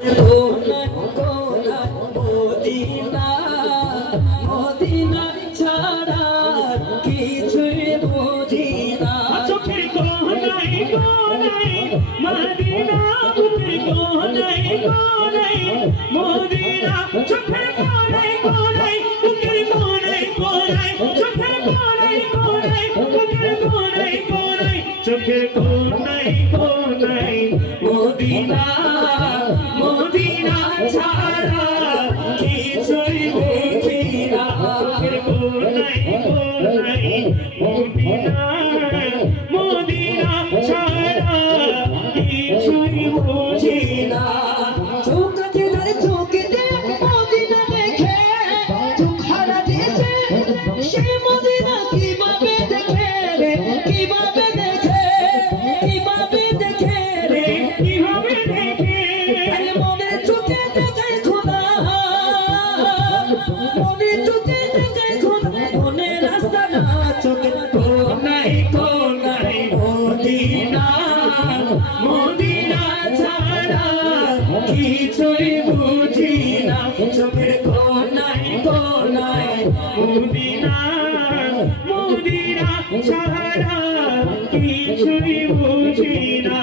কোনায় কোনায় Medina, Medina ছাড়া কিছুই বুঝি না। চোখের কোনায় কোনায় মদিনা, বুকের কোনায় কোনায় মদিনা, চোখের কোনায় কোনায় বুকের কোনায় কোনায়, চোখের কোনায় কোনায় বুকের কোনায় কোনায়, চোখের কোনায় কোনায় মদিনা, মদিনা ছাড়া কিছুই বুঝি না। চোখের কোনায় কোনায় মদিনা, মদিনা ছাড়া কিছুই বুঝি না। চোখে ধরে চোখে মদিনা দেখে চোখ হারা দিয়েছে, সে মদিনা কিভাবে দেখে রে, কিভাবে দেখে, কিভাবে দেখে রে, কিভাবে দেখে আরে মনের চোখে দেখে খোদা, মনের চোখে দেখে খোদা, মনের রাস্তা না চোখে কোনায় কোনায় মদিনা, মদিনা ছাড়া কিছুই বুঝি না। চোখের কোনায় কোনায় মদিনা, মদিনা ছাড়া কিছুই বুঝি না।